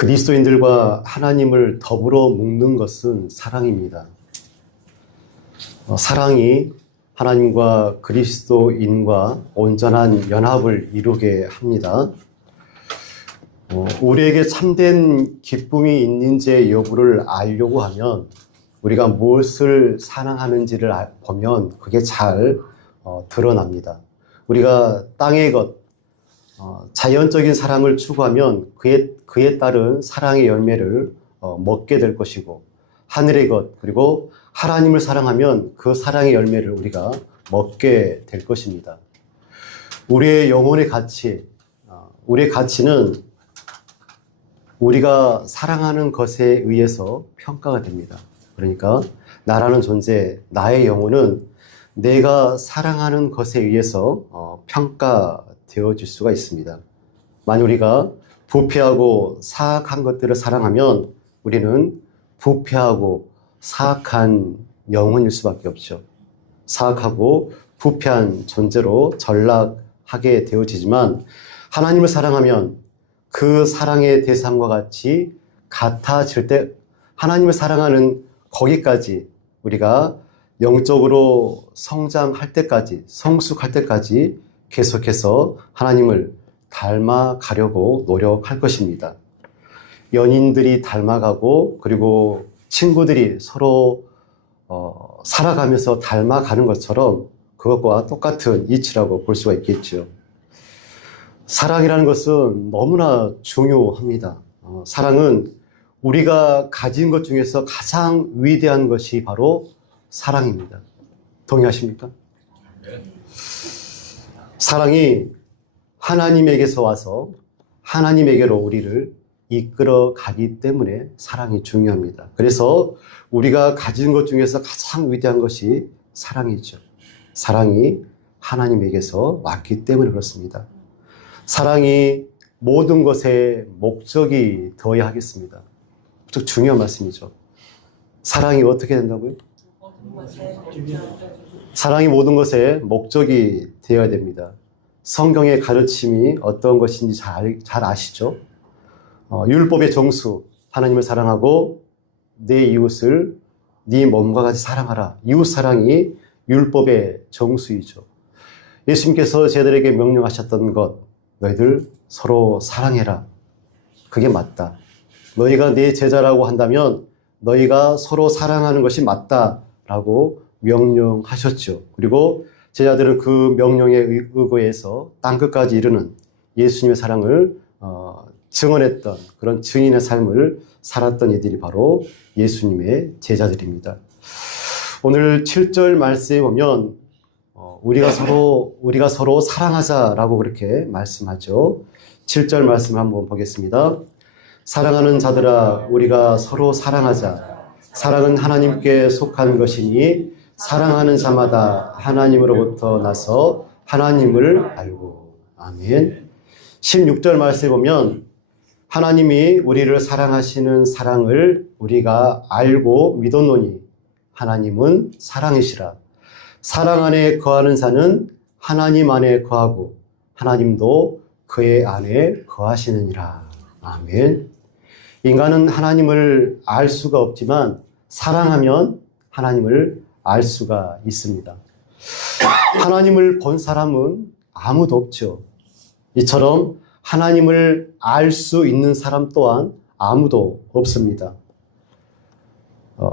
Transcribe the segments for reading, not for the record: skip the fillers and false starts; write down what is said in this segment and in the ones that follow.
그리스도인들과 하나님을 더불어 묶는 것은 사랑입니다. 사랑이 하나님과 그리스도인과 온전한 연합을 이루게 합니다. 우리에게 참된 기쁨이 있는지 여부를 알려고 하면 우리가 무엇을 사랑하는지를 보면 그게 잘 드러납니다. 우리가 땅의 것, 자연적인 사랑을 추구하면 그에 따른 사랑의 열매를 먹게 될 것이고, 하늘의 것 그리고 하나님을 사랑하면 그 사랑의 열매를 우리가 먹게 될 것입니다. 우리의 영혼의 가치, 우리의 가치는 우리가 사랑하는 것에 의해서 평가가 됩니다. 그러니까 나라는 존재, 나의 영혼은 내가 사랑하는 것에 의해서 평가되어질 수가 있습니다. 만약 우리가 부패하고 사악한 것들을 사랑하면 우리는 부패하고 사악한 영혼일 수밖에 없죠. 사악하고 부패한 존재로 전락하게 되어지지만 하나님을 사랑하면 그 사랑의 대상과 같이 같아질 때 하나님을 사랑하는 거기까지 우리가 영적으로 성장할 때까지, 성숙할 때까지 계속해서 하나님을 닮아가려고 노력할 것입니다. 연인들이 닮아가고 그리고 친구들이 서로 살아가면서 닮아가는 것처럼 그것과 똑같은 이치라고 볼 수가 있겠죠. 사랑이라는 것은 너무나 중요합니다. 사랑은 우리가 가진 것 중에서 가장 위대한 것이 바로 사랑입니다. 동의하십니까? 네. 사랑이 하나님에게서 와서 하나님에게로 우리를 이끌어 가기 때문에 사랑이 중요합니다. 그래서 우리가 가진 것 중에서 가장 위대한 것이 사랑이죠. 사랑이 하나님에게서 왔기 때문에 그렇습니다. 사랑이 모든 것에 목적이 되어야 하겠습니다. 무척 중요한 말씀이죠. 사랑이 어떻게 된다고요? 사랑이 모든 것에 목적이 되어야 됩니다. 성경의 가르침이 어떤 것인지 잘 아시죠? 율법의 정수, 하나님을 사랑하고 내 이웃을 네 몸과 같이 사랑하라. 이웃 사랑이 율법의 정수이죠. 예수님께서 저희들에게 명령하셨던 것, 너희들 서로 사랑해라. 그게 맞다. 너희가 내 제자라고 한다면 너희가 서로 사랑하는 것이 맞다라고 명령하셨죠. 그리고 제자들은 그 명령에 의거해서 땅끝까지 이르는 예수님의 사랑을 증언했던 그런 증인의 삶을 살았던 이들이 바로 예수님의 제자들입니다. 오늘 7절 말씀에 보면 우리가 서로 사랑하자라고 그렇게 말씀하죠. 7절 말씀 한번 보겠습니다. 사랑하는 자들아 우리가 서로 사랑하자. 사랑은 하나님께 속한 것이니 사랑하는 자마다 하나님으로부터 나서 하나님을 알고. 아멘. 16절 말씀에 보면 하나님이 우리를 사랑하시는 사랑을 우리가 알고 믿었노니 하나님은 사랑이시라. 사랑 안에 거하는 자는 하나님 안에 거하고 하나님도 그의 안에 거하시느니라. 아멘. 인간은 하나님을 알 수가 없지만 사랑하면 하나님을 알 수가 있습니다. 하나님을 본 사람은 아무도 없죠. 이처럼 하나님을 알 수 있는 사람 또한 아무도 없습니다.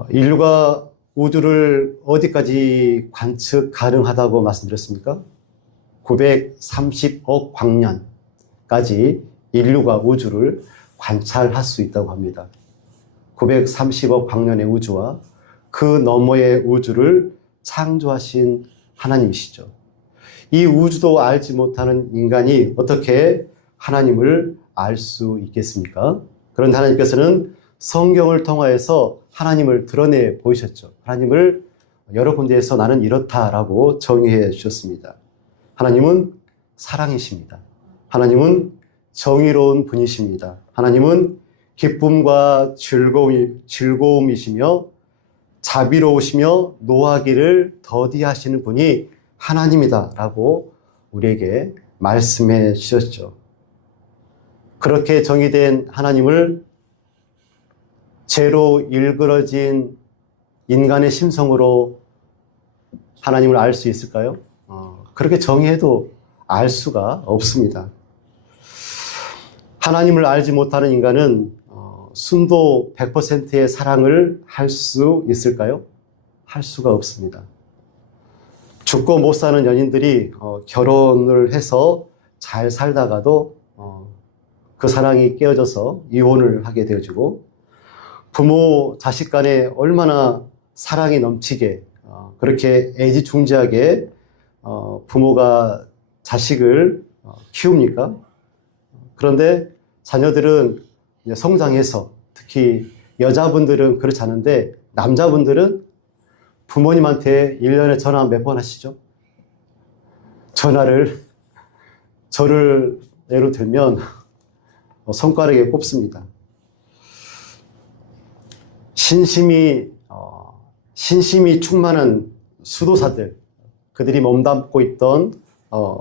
인류가 우주를 어디까지 관측 가능하다고 말씀드렸습니까? 930억 광년까지 인류가 우주를 관찰할 수 있다고 합니다. 930억 광년의 우주와 그 너머의 우주를 창조하신 하나님이시죠. 이 우주도 알지 못하는 인간이 어떻게 하나님을 알 수 있겠습니까? 그런데 하나님께서는 성경을 통하여서 하나님을 드러내 보이셨죠. 하나님을 여러 군데에서 나는 이렇다라고 정의해 주셨습니다. 하나님은 사랑이십니다. 하나님은 정의로운 분이십니다. 하나님은 기쁨과 즐거움이시며 자비로우시며 노하기를 더디하시는 분이 하나님이다라고 우리에게 말씀해 주셨죠. 그렇게 정의된 하나님을 죄로 일그러진 인간의 심성으로 하나님을 알 수 있을까요? 그렇게 정의해도 알 수가 없습니다. 하나님을 알지 못하는 인간은 순도 100%의 사랑을 할 수 있을까요? 할 수가 없습니다. 죽고 못 사는 연인들이 결혼을 해서 잘 살다가도 그 사랑이 깨어져서 이혼을 하게 되어지고, 부모 자식 간에 얼마나 사랑이 넘치게 그렇게 애지중지하게 부모가 자식을 키웁니까? 그런데 자녀들은 성장해서, 특히 여자분들은 그렇지 않은데 남자분들은 부모님한테 1년에 전화 몇 번 하시죠? 저를 예로 들면 손가락에 꼽습니다. 신심이 충만한 수도사들, 그들이 몸담고 있던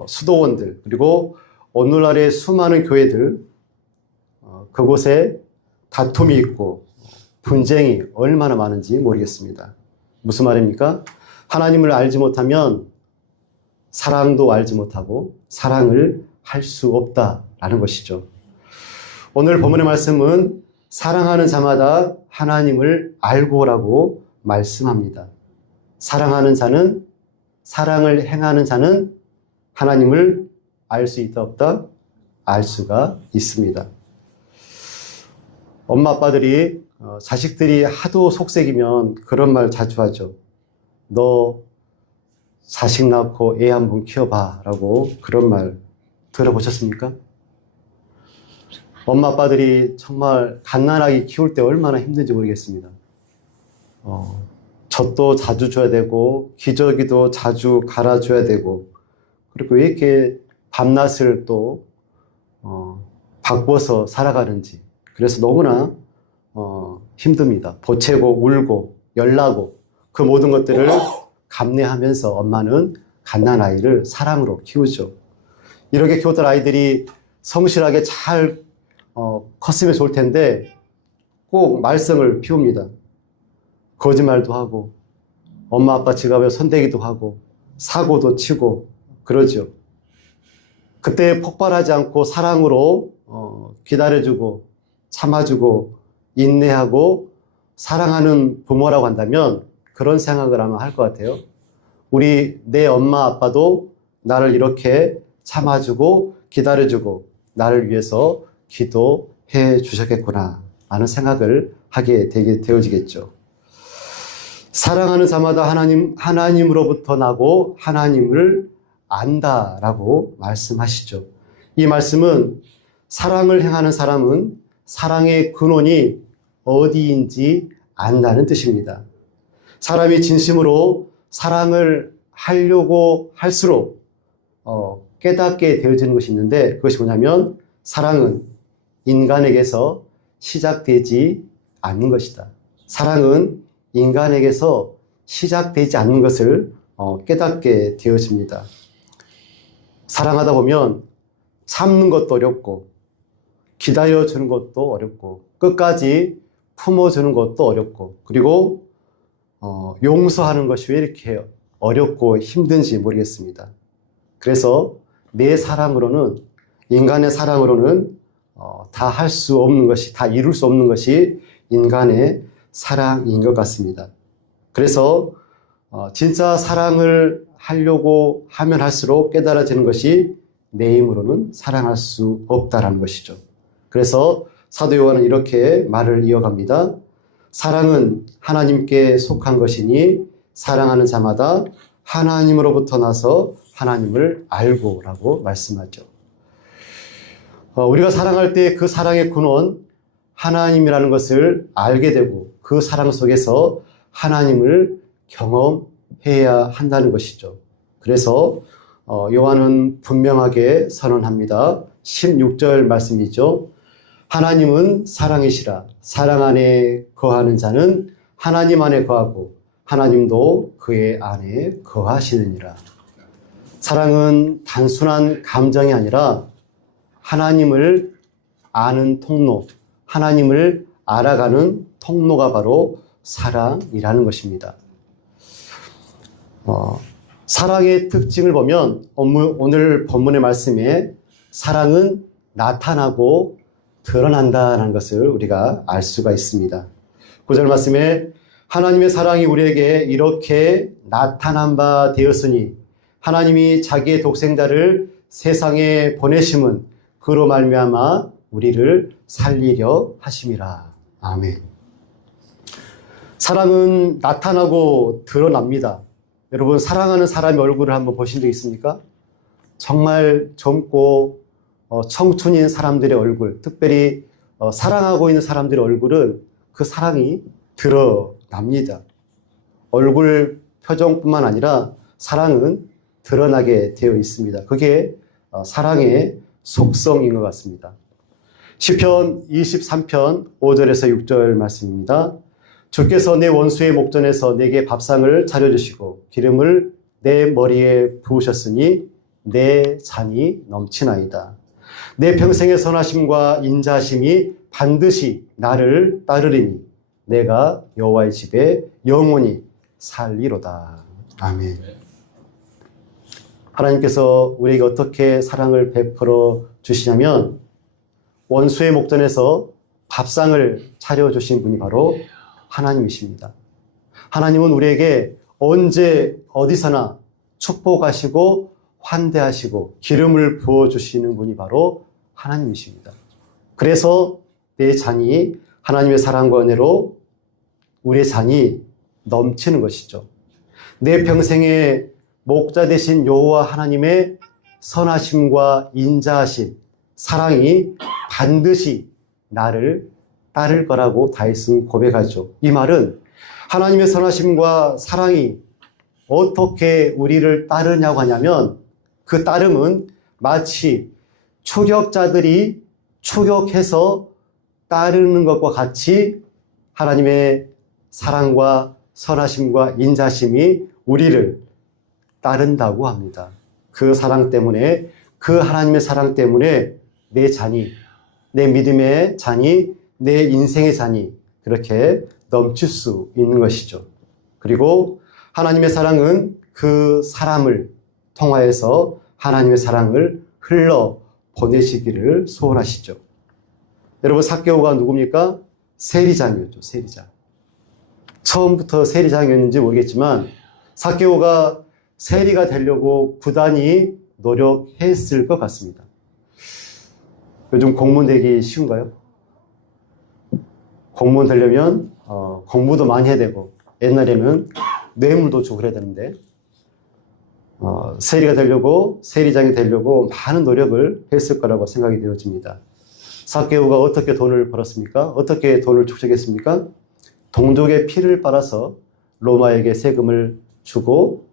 수도원들, 그리고 오늘날의 수많은 교회들, 그곳에 다툼이 있고 분쟁이 얼마나 많은지 모르겠습니다. 무슨 말입니까? 하나님을 알지 못하면 사랑도 알지 못하고 사랑을 할 수 없다라는 것이죠. 오늘 본문의 말씀은 사랑하는 자마다 하나님을 알고라고 말씀합니다. 사랑하는 자는, 사랑을 행하는 자는 하나님을 알 수 있다 없다? 알 수가 있습니다. 엄마 아빠들이 자식들이 하도 속색이면 그런 말 자주 하죠. 너 자식 낳고 애 한번 키워봐 라고 그런 말 들어보셨습니까? 엄마 아빠들이 정말 갓난아기 키울 때 얼마나 힘든지 모르겠습니다. 젖도 자주 줘야 되고 기저귀도 자주 갈아줘야 되고, 그리고 왜 이렇게 밤낮을 또 바꿔서 살아가는지, 그래서 너무나 힘듭니다. 보채고 울고 열나고 그 모든 것들을 감내하면서 엄마는 갓난아이를 사랑으로 키우죠. 이렇게 키웠던 아이들이 성실하게 잘 컸으면 좋을 텐데 꼭 말썽을 피웁니다. 거짓말도 하고 엄마 아빠 지갑에 손대기도 하고 사고도 치고 그러죠. 그때 폭발하지 않고 사랑으로 기다려주고 참아주고 인내하고 사랑하는 부모라고 한다면 그런 생각을 아마 할 것 같아요. 내 엄마 아빠도 나를 이렇게 참아주고 기다려주고 나를 위해서 기도해 주셨겠구나 하는 생각을 하게 되어지겠죠. 사랑하는 자마다 하나님으로부터 나고 하나님을 안다라고 말씀하시죠. 이 말씀은 사랑을 행하는 사람은 사랑의 근원이 어디인지 안다는 뜻입니다. 사람이 진심으로 사랑을 하려고 할수록 깨닫게 되어지는 것이 있는데, 그것이 뭐냐면 사랑은 인간에게서 시작되지 않는 것이다. 사랑은 인간에게서 시작되지 않는 것을 깨닫게 되어집니다. 사랑하다 보면 참는 것도 어렵고 기다려주는 것도 어렵고 끝까지 품어주는 것도 어렵고, 그리고 용서하는 것이 왜 이렇게 어렵고 힘든지 모르겠습니다. 그래서 내 사랑으로는, 인간의 사랑으로는 다 할 수 없는 것이, 다 이룰 수 없는 것이 인간의 사랑인 것 같습니다. 그래서 진짜 사랑을 하려고 하면 할수록 깨달아지는 것이 내 힘으로는 사랑할 수 없다라는 것이죠. 그래서 사도 요한은 이렇게 말을 이어갑니다. 사랑은 하나님께 속한 것이니 사랑하는 자마다 하나님으로부터 나서 하나님을 알고 라고 말씀하죠. 우리가 사랑할 때 그 사랑의 근원 하나님이라는 것을 알게 되고 그 사랑 속에서 하나님을 경험해야 한다는 것이죠. 그래서 요한은 분명하게 선언합니다. 16절 말씀이죠. 하나님은 사랑이시라. 사랑 안에 거하는 자는 하나님 안에 거하고 하나님도 그의 안에 거하시느니라. 사랑은 단순한 감정이 아니라 하나님을 아는 통로, 하나님을 알아가는 통로가 바로 사랑이라는 것입니다. 사랑의 특징을 보면 오늘 본문의 말씀에 사랑은 나타나고 드러난다는 것을 우리가 알 수가 있습니다. 9절 말씀에 하나님의 사랑이 우리에게 이렇게 나타난 바 되었으니 하나님이 자기의 독생자를 세상에 보내심은 그로 말미암아 우리를 살리려 하심이라. 아멘. 사랑은 나타나고 드러납니다. 여러분, 사랑하는 사람의 얼굴을 한번 보신 적 있습니까? 정말 젊고 청춘인 사람들의 얼굴, 특별히 사랑하고 있는 사람들의 얼굴은 그 사랑이 드러납니다. 얼굴 표정뿐만 아니라 사랑은 드러나게 되어 있습니다. 그게 사랑의 속성인 것 같습니다. 시편 23편 5절에서 6절 말씀입니다. 주께서 내 원수의 목전에서 내게 밥상을 차려주시고 기름을 내 머리에 부으셨으니 내 잔이 넘치나이다. 내 평생의 선하심과 인자하심이 반드시 나를 따르리니 내가 여호와의 집에 영원히 살리로다. 아멘. 하나님께서 우리에게 어떻게 사랑을 베풀어 주시냐면 원수의 목전에서 밥상을 차려주신 분이 바로 하나님이십니다. 하나님은 우리에게 언제 어디서나 축복하시고 환대하시고 기름을 부어주시는 분이 바로 하나님이십니다. 그래서 내 잔이 하나님의 사랑과 은혜로 우리의 잔이 넘치는 것이죠. 내 평생의 목자 되신 여호와 하나님의 선하심과 인자하심, 사랑이 반드시 나를 따를 거라고 다윗은 고백하죠. 이 말은 하나님의 선하심과 사랑이 어떻게 우리를 따르냐고 하냐면 그 따름은 마치 추격자들이 추격해서 따르는 것과 같이 하나님의 사랑과 선하심과 인자심이 우리를 따른다고 합니다. 그 사랑 때문에, 그 하나님의 사랑 때문에 내 잔이, 내 믿음의 잔이, 내 인생의 잔이 그렇게 넘칠 수 있는 것이죠. 그리고 하나님의 사랑은 그 사람을 통하여서 하나님의 사랑을 흘러 보내시기를 소원하시죠. 여러분, 삭개오가 누굽니까? 세리장이었죠. 세리장. 처음부터 세리장이었는지 모르겠지만 삭개오가 세리가 되려고 부단히 노력했을 것 같습니다. 요즘 공무원 되기 쉬운가요? 공무원 되려면 공부도 많이 해야 되고 옛날에는 뇌물도 주고 그래야 되는데 세리가 되려고, 세리장이 되려고 많은 노력을 했을 거라고 생각이 되어집니다. 삭개오가 어떻게 돈을 벌었습니까? 어떻게 돈을 축적했습니까? 동족의 피를 빨아서 로마에게 세금을 주고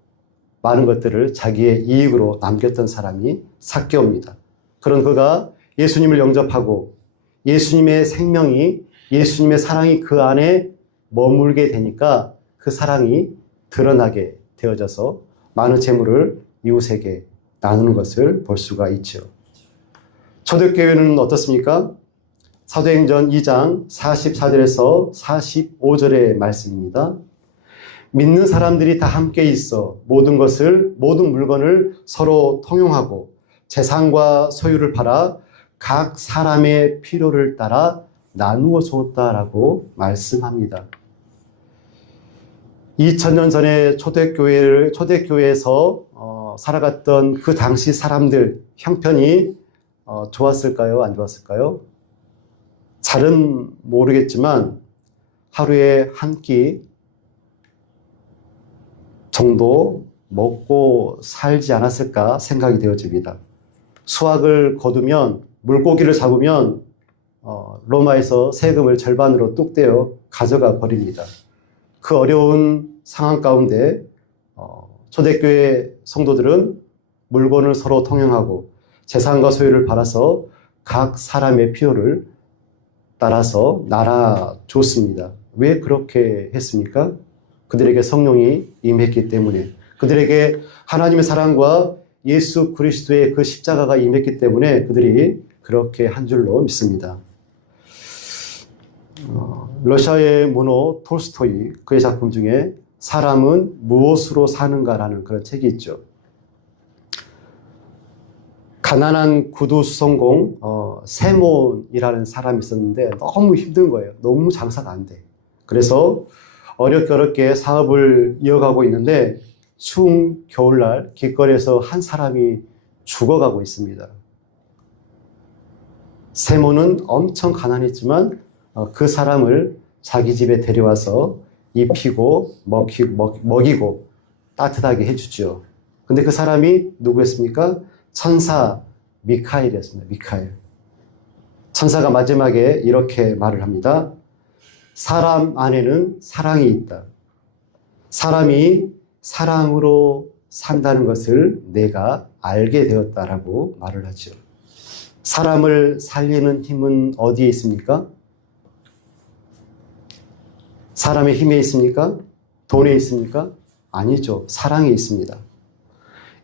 많은 것들을 자기의 이익으로 남겼던 사람이 삭개오입니다. 그런 그가 예수님을 영접하고 예수님의 생명이, 예수님의 사랑이 그 안에 머물게 되니까 그 사랑이 드러나게 되어져서 많은 재물을 이웃에게 나누는 것을 볼 수가 있죠. 초대교회는 어떻습니까? 사도행전 2장 44절에서 45절의 말씀입니다. 믿는 사람들이 다 함께 있어 모든 물건을 서로 통용하고 재산과 소유를 팔아 각 사람의 필요를 따라 나누어 주었다라고 말씀합니다. 2000년 전에 초대교회에서 살아갔던 그 당시 사람들 형편이 좋았을까요? 안 좋았을까요? 잘은 모르겠지만 하루에 한 끼 정도 먹고 살지 않았을까 생각이 되어집니다. 수확을 거두면, 물고기를 잡으면 로마에서 세금을 절반으로 뚝 떼어 가져가 버립니다. 그 어려운 상황 가운데 초대교회 성도들은 물건을 서로 통용하고 재산과 소유를 팔아서 각 사람의 필요를 따라서 나눠줬습니다. 왜 그렇게 했습니까? 그들에게 성령이 임했기 때문에, 그들에게 하나님의 사랑과 예수 그리스도의 그 십자가가 임했기 때문에 그들이 그렇게 한 줄로 믿습니다. 러시아의 문호 톨스토이 그의 작품 중에 사람은 무엇으로 사는가라는 그런 책이 있죠. 가난한 구두수성공 세몬이라는 사람이 있었는데 너무 힘든 거예요. 너무 장사가 안 돼. 그래서 어렵게 사업을 이어가고 있는데 추운 겨울날 길거리에서 한 사람이 죽어가고 있습니다. 세몬은 엄청 가난했지만 그 사람을 자기 집에 데려와서 입히고 먹이고 따뜻하게 해주죠. 근데 그 사람이 누구였습니까? 천사 미카엘이었습니다. 미카엘. 천사가 마지막에 이렇게 말을 합니다. 사람 안에는 사랑이 있다. 사람이 사랑으로 산다는 것을 내가 알게 되었다라고 말을 하죠. 사람을 살리는 힘은 어디에 있습니까? 사람의 힘에 있습니까? 돈에 있습니까? 아니죠. 사랑에 있습니다.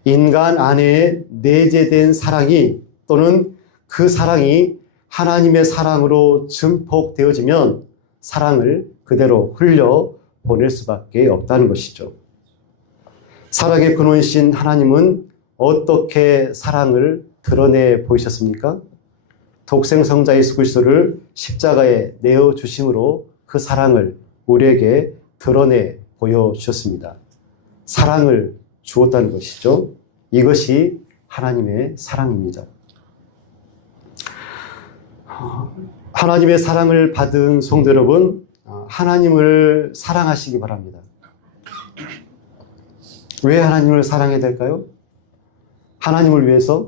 인간 안에 내재된 사랑이 또는 그 사랑이 하나님의 사랑으로 증폭되어지면 사랑을 그대로 흘려 보낼 수밖에 없다는 것이죠. 사랑의 근원이신 하나님은 어떻게 사랑을 드러내 보이셨습니까? 독생성자 예수 그리스도를 십자가에 내어주심으로 그 사랑을 우리에게 드러내 보여주셨습니다. 사랑을 주었다는 것이죠. 이것이 하나님의 사랑입니다. 하나님의 사랑을 받은 성도 여러분, 하나님을 사랑하시기 바랍니다. 왜 하나님을 사랑해야 될까요? 하나님을 위해서,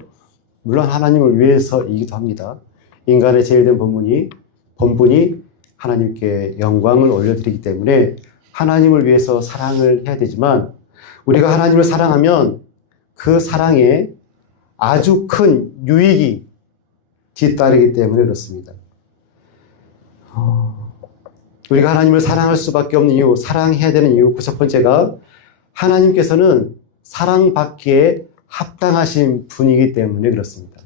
물론 하나님을 위해서이기도 합니다. 인간의 제일된 본분이 하나님께 영광을 올려드리기 때문에 하나님을 위해서 사랑을 해야 되지만 우리가 하나님을 사랑하면 그 사랑에 아주 큰 유익이 뒤따르기 때문에 그렇습니다. 우리가 하나님을 사랑할 수밖에 없는 이유, 사랑해야 되는 이유, 그 첫 번째가 하나님께서는 사랑받기에 합당하신 분이기 때문에 그렇습니다.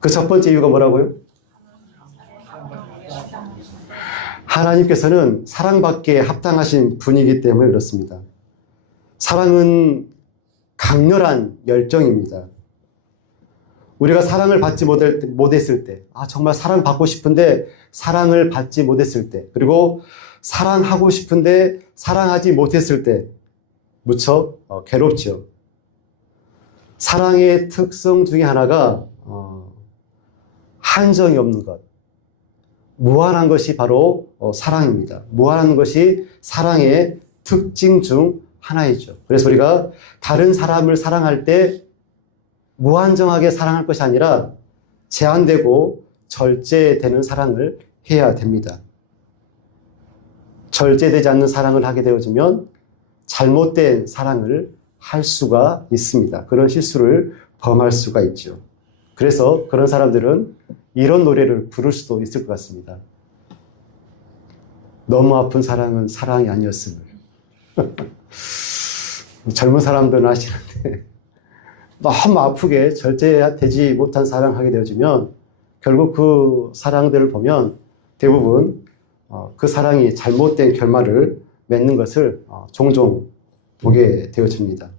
그 첫 번째 이유가 뭐라고요? 하나님께서는 사랑받기에 합당하신 분이기 때문에 그렇습니다. 사랑은 강렬한 열정입니다. 우리가 사랑을 받지 못했을 때, 정말 사랑받고 싶은데 사랑을 받지 못했을 때, 그리고 사랑하고 싶은데 사랑하지 못했을 때 무척 괴롭죠. 사랑의 특성 중에 하나가 한정이 없는 것, 무한한 것이 바로 사랑입니다. 무한한 것이 사랑의 특징 중 하나이죠. 그래서 우리가 다른 사람을 사랑할 때 무한정하게 사랑할 것이 아니라 제한되고 절제되는 사랑을 해야 됩니다. 절제되지 않는 사랑을 하게 되어지면 잘못된 사랑을 할 수가 있습니다. 그런 실수를 범할 수가 있죠. 그래서 그런 사람들은 이런 노래를 부를 수도 있을 것 같습니다. 너무 아픈 사랑은 사랑이 아니었음을. 젊은 사람들은 아시는데 너무 아프게 절제되지 못한 사랑을 하게 되어지면 결국 그 사랑들을 보면 대부분 그 사랑이 잘못된 결말을 맺는 것을 종종 보게 되어집니다.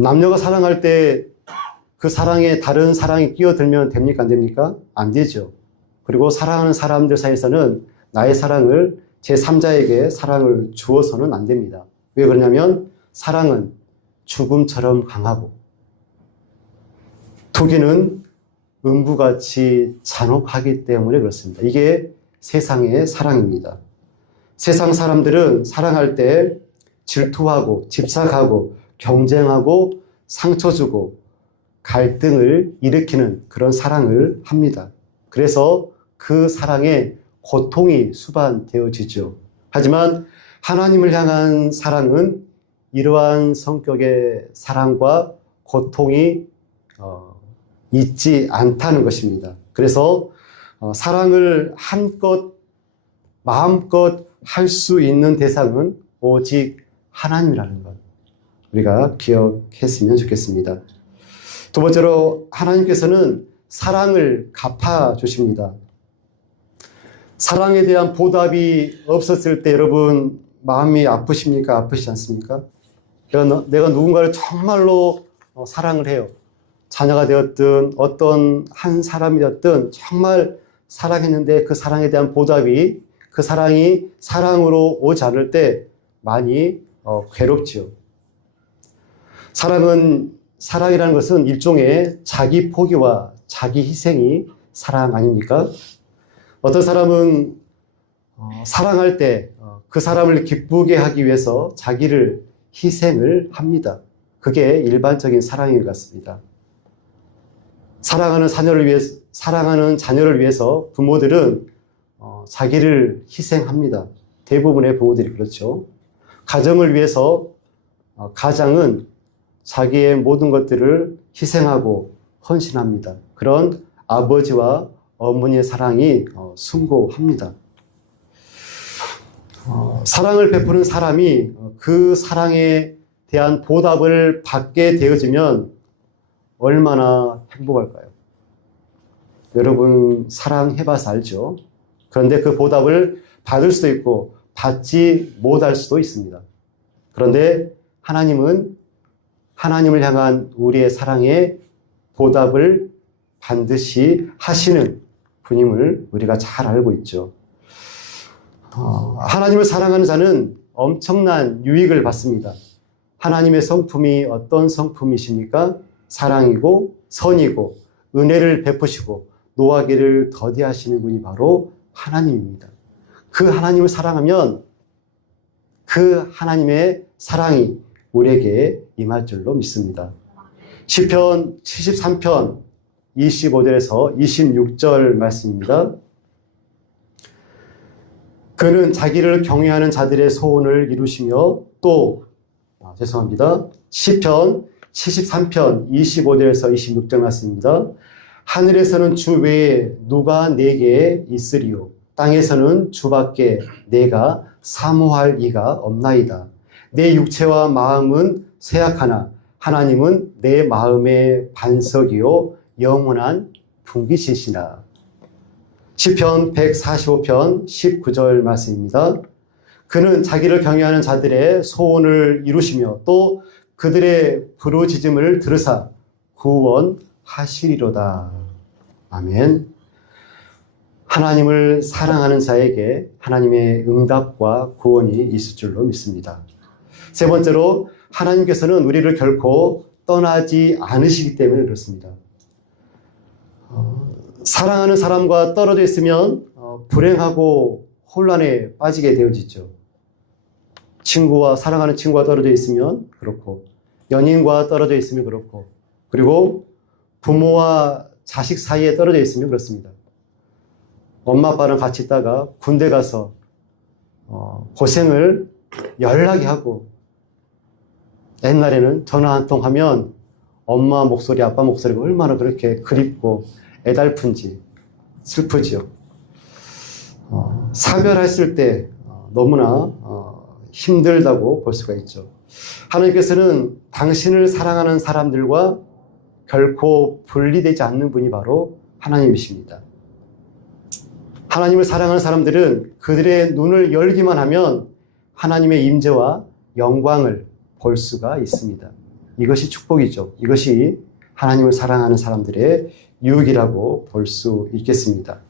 남녀가 사랑할 때 그 사랑에 다른 사랑이 끼어들면 됩니까? 안 됩니까? 안 되죠. 그리고 사랑하는 사람들 사이에서는 나의 사랑을 제3자에게 사랑을 주어서는 안 됩니다. 왜 그러냐면 사랑은 죽음처럼 강하고 투기는 음부같이 잔혹하기 때문에 그렇습니다. 이게 세상의 사랑입니다. 세상 사람들은 사랑할 때 질투하고 집착하고 경쟁하고 상처 주고 갈등을 일으키는 그런 사랑을 합니다. 그래서 그 사랑에 고통이 수반되어지죠. 하지만 하나님을 향한 사랑은 이러한 성격의 사랑과 고통이 있지 않다는 것입니다. 그래서 사랑을 한껏 마음껏 할 수 있는 대상은 오직 하나님이라는 것 우리가 기억했으면 좋겠습니다. 두 번째로 하나님께서는 사랑을 갚아주십니다. 사랑에 대한 보답이 없었을 때 여러분 마음이 아프십니까? 아프시지 않습니까? 내가 누군가를 정말로 사랑을 해요. 자녀가 되었든 어떤 한 사람이 되었든 정말 사랑했는데 그 사랑에 대한 보답이 그 사랑이 사랑으로 오지 않을 때 많이 괴롭지요. 사랑이라는 것은 일종의 자기 포기와 자기 희생이 사랑 아닙니까? 어떤 사람은 사랑할 때 그 사람을 기쁘게 하기 위해서 자기를 희생을 합니다. 그게 일반적인 사랑인 것 같습니다. 사랑하는 자녀를 위해서 부모들은 자기를 희생합니다. 대부분의 부모들이 그렇죠. 가정을 위해서 가장은 자기의 모든 것들을 희생하고 헌신합니다. 그런 아버지와 어머니의 사랑이 숭고합니다. 사랑을 베푸는 사람이 그 사랑에 대한 보답을 받게 되어지면 얼마나 행복할까요? 여러분 사랑해봐서 알죠? 그런데 그 보답을 받을 수도 있고 받지 못할 수도 있습니다. 그런데 하나님은 하나님을 향한 우리의 사랑에 보답을 반드시 하시는 분임을 우리가 잘 알고 있죠. 하나님을 사랑하는 자는 엄청난 유익을 받습니다. 하나님의 성품이 어떤 성품이십니까? 사랑이고 선이고 은혜를 베푸시고 노하기를 더디하시는 분이 바로 하나님입니다. 그 하나님을 사랑하면 그 하나님의 사랑이 우리에게 임할 줄로 믿습니다. 시편 73편 25절에서 26절 말씀입니다. 그는 자기를 경외하는 자들의 소원을 이루시며 시편 73편 25절에서 26절 말씀입니다. 하늘에서는 주 외에 누가 내게 있으리요 땅에서는 주밖에 내가 사모할 이가 없나이다. 내 육체와 마음은 쇠약하나 하나님은 내 마음의 반석이요 영원한 분깃이시나. 시편 145편 19절 말씀입니다. 그는 자기를 경외하는 자들의 소원을 이루시며 또 그들의 부르짖음을 들으사 구원하시리로다. 아멘. 하나님을 사랑하는 자에게 하나님의 응답과 구원이 있을 줄로 믿습니다. 세 번째로 하나님께서는 우리를 결코 떠나지 않으시기 때문에 그렇습니다. 사랑하는 사람과 떨어져 있으면 불행하고 혼란에 빠지게 되어지죠. 사랑하는 친구와 떨어져 있으면 그렇고, 연인과 떨어져 있으면 그렇고, 그리고 부모와 자식 사이에 떨어져 있으면 그렇습니다. 엄마 아빠랑 같이 있다가 군대 가서 고생을 열나게 하고, 옛날에는 전화 한 통 하면 엄마 목소리, 아빠 목소리가 얼마나 그렇게 그립고 애달픈지 슬프지요. 사별했을 때 너무나 힘들다고 볼 수가 있죠. 하나님께서는 당신을 사랑하는 사람들과 결코 분리되지 않는 분이 바로 하나님이십니다. 하나님을 사랑하는 사람들은 그들의 눈을 열기만 하면 하나님의 임재와 영광을 볼 수가 있습니다. 이것이 축복이죠. 이것이 하나님을 사랑하는 사람들의 유익이라고 볼 수 있겠습니다.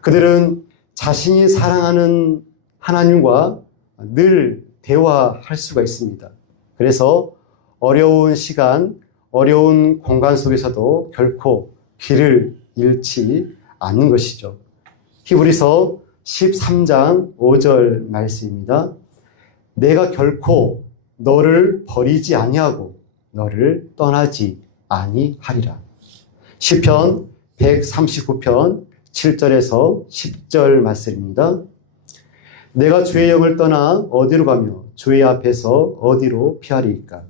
그들은 자신이 사랑하는 하나님과 늘 대화할 수가 있습니다. 그래서 어려운 시간, 어려운 공간 속에서도 결코 길을 잃지 않는 것이죠. 히브리서 13장 5절 말씀입니다. 내가 결코 너를 버리지 아니하고 너를 떠나지 아니하리라. 시편 139편 7절에서 10절 말씀입니다. 내가 주의 영을 떠나 어디로 가며 주의 앞에서 어디로 피하리이까?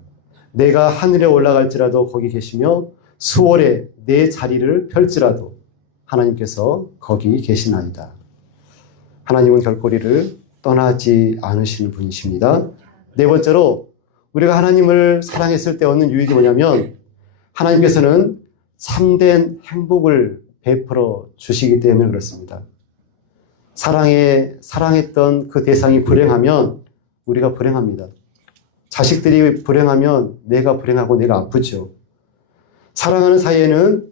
내가 하늘에 올라갈지라도 거기 계시며 수월에 내 자리를 펼지라도 하나님께서 거기 계시나이다. 하나님은 결코 우리를 떠나지 않으시는 분이십니다. 네 번째로 우리가 하나님을 사랑했을 때 얻는 유익이 뭐냐면 하나님께서는 참된 행복을 베풀어 주시기 때문에 그렇습니다. 사랑했던 그 대상이 불행하면 우리가 불행합니다. 자식들이 불행하면 내가 불행하고 내가 아프죠. 사랑하는 사이에는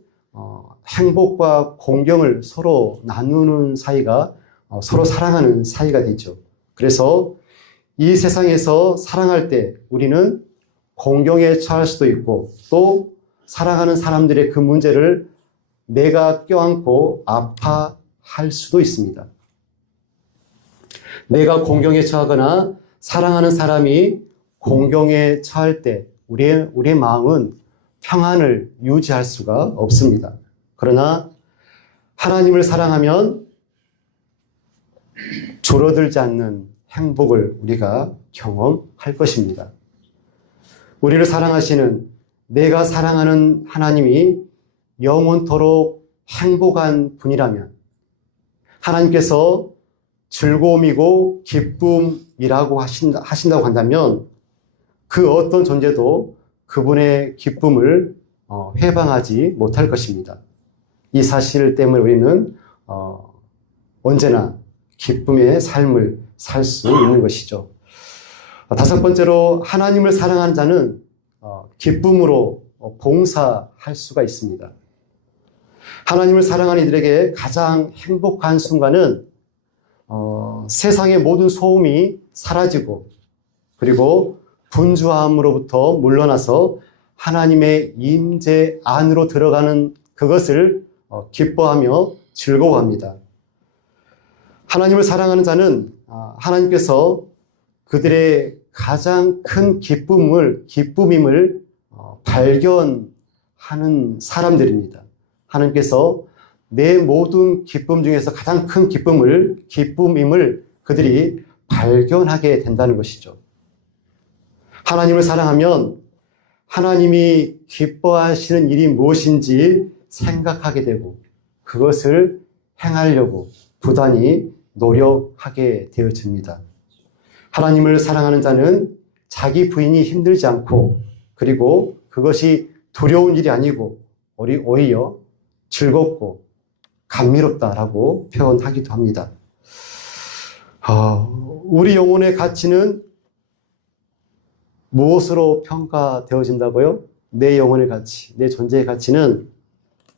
행복과 공경을 서로 나누는 사이가 서로 사랑하는 사이가 되죠. 그래서 이 세상에서 사랑할 때 우리는 공경에 처할 수도 있고 또 사랑하는 사람들의 그 문제를 내가 껴안고 아파할 수도 있습니다. 내가 공경에 처하거나 사랑하는 사람이 공경에 처할 때 우리의 마음은 평안을 유지할 수가 없습니다. 그러나 하나님을 사랑하면 줄어들지 않는 행복을 우리가 경험할 것입니다. 우리를 사랑하시는 내가 사랑하는 하나님이 영원토록 행복한 분이라면 하나님께서 즐거움이고 기쁨이라고 하신다고 한다면 그 어떤 존재도 그분의 기쁨을 해방하지 못할 것입니다. 이 사실 때문에 우리는 언제나 기쁨의 삶을 살 수 있는 것이죠. 다섯 번째로 하나님을 사랑하는 자는 기쁨으로 봉사할 수가 있습니다. 하나님을 사랑하는 이들에게 가장 행복한 순간은 세상의 모든 소음이 사라지고 그리고 분주함으로부터 물러나서 하나님의 임재 안으로 들어가는 그것을 기뻐하며 즐거워합니다. 하나님을 사랑하는 자는 하나님께서 그들의 가장 큰 기쁨임을 발견하는 사람들입니다. 하나님께서 내 모든 기쁨 중에서 가장 큰 기쁨임을 그들이 발견하게 된다는 것이죠. 하나님을 사랑하면 하나님이 기뻐하시는 일이 무엇인지 생각하게 되고 그것을 행하려고 부단히 노력하게 되어집니다. 하나님을 사랑하는 자는 자기 부인이 힘들지 않고 그리고 그것이 두려운 일이 아니고 오히려 즐겁고 감미롭다라고 표현하기도 합니다. 우리 영혼의 가치는 무엇으로 평가되어진다고요? 내 영혼의 가치, 내 존재의 가치는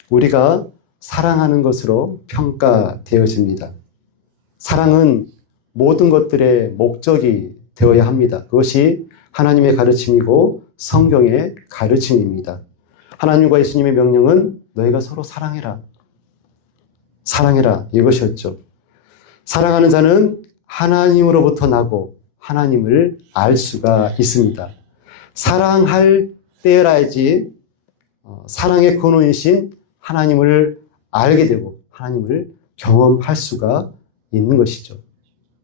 우리가 사랑하는 것으로 평가되어집니다. 사랑은 모든 것들의 목적이 되어야 합니다. 그것이 하나님의 가르침이고 성경의 가르침입니다. 하나님과 예수님의 명령은 너희가 서로 사랑해라. 사랑해라. 이것이었죠. 사랑하는 자는 하나님으로부터 나고 하나님을 알 수가 있습니다. 사랑할 때라야지 사랑의 근원이신 하나님을 알게 되고 하나님을 경험할 수가 있는 것이죠.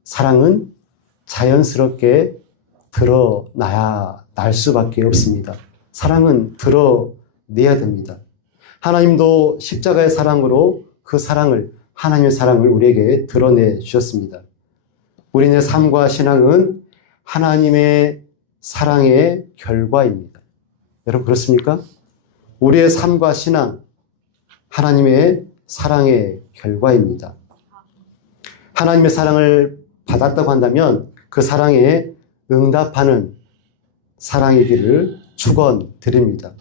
사랑은 자연스럽게 드러나야 날 수밖에 없습니다. 사랑은 드러내야 됩니다. 하나님도 십자가의 사랑으로 그 사랑을, 하나님의 사랑을 우리에게 드러내 주셨습니다. 우리의 삶과 신앙은 하나님의 사랑의 결과입니다. 여러분 그렇습니까? 우리의 삶과 신앙, 하나님의 사랑의 결과입니다. 하나님의 사랑을 받았다고 한다면 그 사랑에 응답하는 사랑이기를 축원드립니다.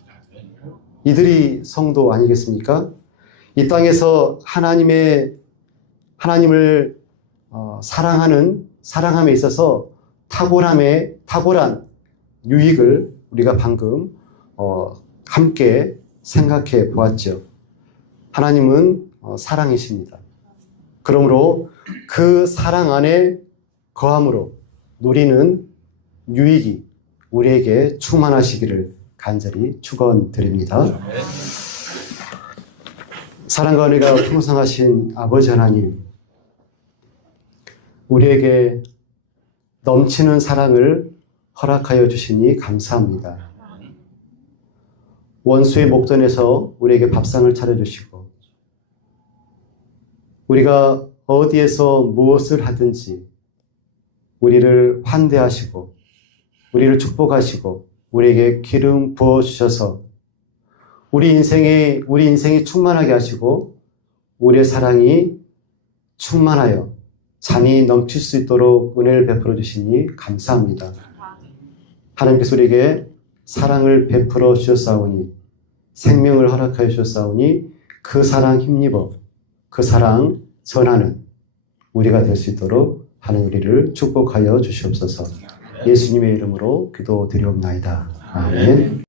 이들이 성도 아니겠습니까? 이 땅에서 하나님을 사랑함에 있어서 탁월한 유익을 우리가 방금 함께 생각해 보았죠. 하나님은 사랑이십니다. 그러므로 그 사랑 안에 거함으로 누리는 유익이 우리에게 충만하시기를 간절히 축원드립니다. 사랑과 은혜가 풍성하신 아버지 하나님, 우리에게 넘치는 사랑을 허락하여 주시니 감사합니다. 원수의 목전에서 우리에게 밥상을 차려주시고 우리가 어디에서 무엇을 하든지 우리를 환대하시고 우리를 축복하시고 우리에게 기름 부어주셔서 우리 인생이 충만하게 하시고 우리의 사랑이 충만하여 잔이 넘칠 수 있도록 은혜를 베풀어 주시니 감사합니다. 하나님께서 우리에게 사랑을 베풀어 주셨사오니 생명을 허락하여 주셨사오니 그 사랑 힘입어 그 사랑 전하는 우리가 될 수 있도록 하나님 우리를 축복하여 주시옵소서. 예수님의 이름으로 기도드리옵나이다. 아멘.